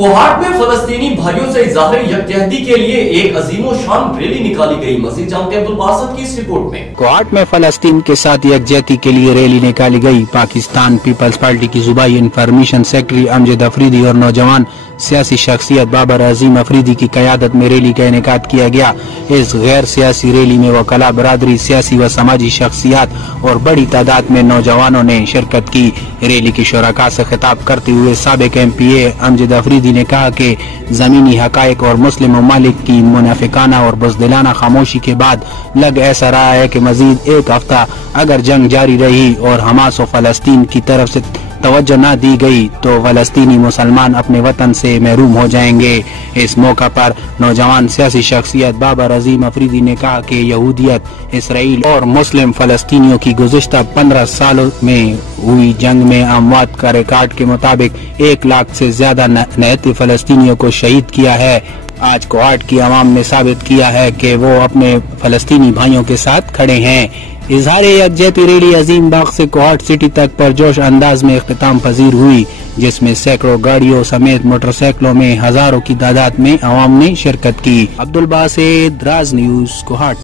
کوہاٹ میں فلسطینی بھائیوں سے اظہار یکجہتی کے لیے ایک عظیم و شان ریلی نکالی گئی۔ مزید جانتے ہیں عبدالباسط کی اس رپورٹ میں۔ کوہاٹ میں فلسطین کے ساتھ یکجہتی کے لیے ریلی نکالی گئی۔ پاکستان پیپلز پارٹی کی صوبائی انفارمیشن سیکرٹری امجد افریدی اور نوجوان سیاسی شخصیت بابر عظیم افریدی کی قیادت میں ریلی کا انعقاد کیا گیا۔ اس غیر سیاسی ریلی میں وکلاء برادری، سیاسی و سماجی شخصیات اور بڑی تعداد میں نوجوانوں نے شرکت کی۔ ریلی کی شرکاء سے خطاب کرتے ہوئے سابق MP امجد افریدی نے کہا کہ زمینی حقائق اور مسلم ممالک کی منافقانہ اور بزدلانہ خاموشی کے بعد لگ ایسا رہا ہے کہ مزید ایک ہفتہ اگر جنگ جاری رہی اور حماس و فلسطین کی طرف سے توجہ نہ دی گئی تو فلسطینی مسلمان اپنے وطن سے محروم ہو جائیں گے۔ اس موقع پر نوجوان سیاسی شخصیت بابر عظیم افریدی نے کہا کہ یہودیت، اسرائیل اور مسلم فلسطینیوں کی گزشتہ 15 سالوں میں ہوئی جنگ میں اموات کا ریکارڈ کے مطابق 1 لاکھ سے زیادہ نہتے فلسطینیوں کو شہید کیا ہے۔ آج کوہاٹ کی عوام نے ثابت کیا ہے کہ وہ اپنے فلسطینی بھائیوں کے ساتھ کھڑے ہیں۔ اظہار یکجہتی ریلی عظیم باغ سے کوہاٹ سٹی تک پرجوش انداز میں اختتام پذیر ہوئی، جس میں سینکڑوں گاڑیوں سمیت موٹر سائیکلوں میں ہزاروں کی تعداد میں عوام نے شرکت کی۔ عبدالباسط، راز نیوز، کوہاٹ۔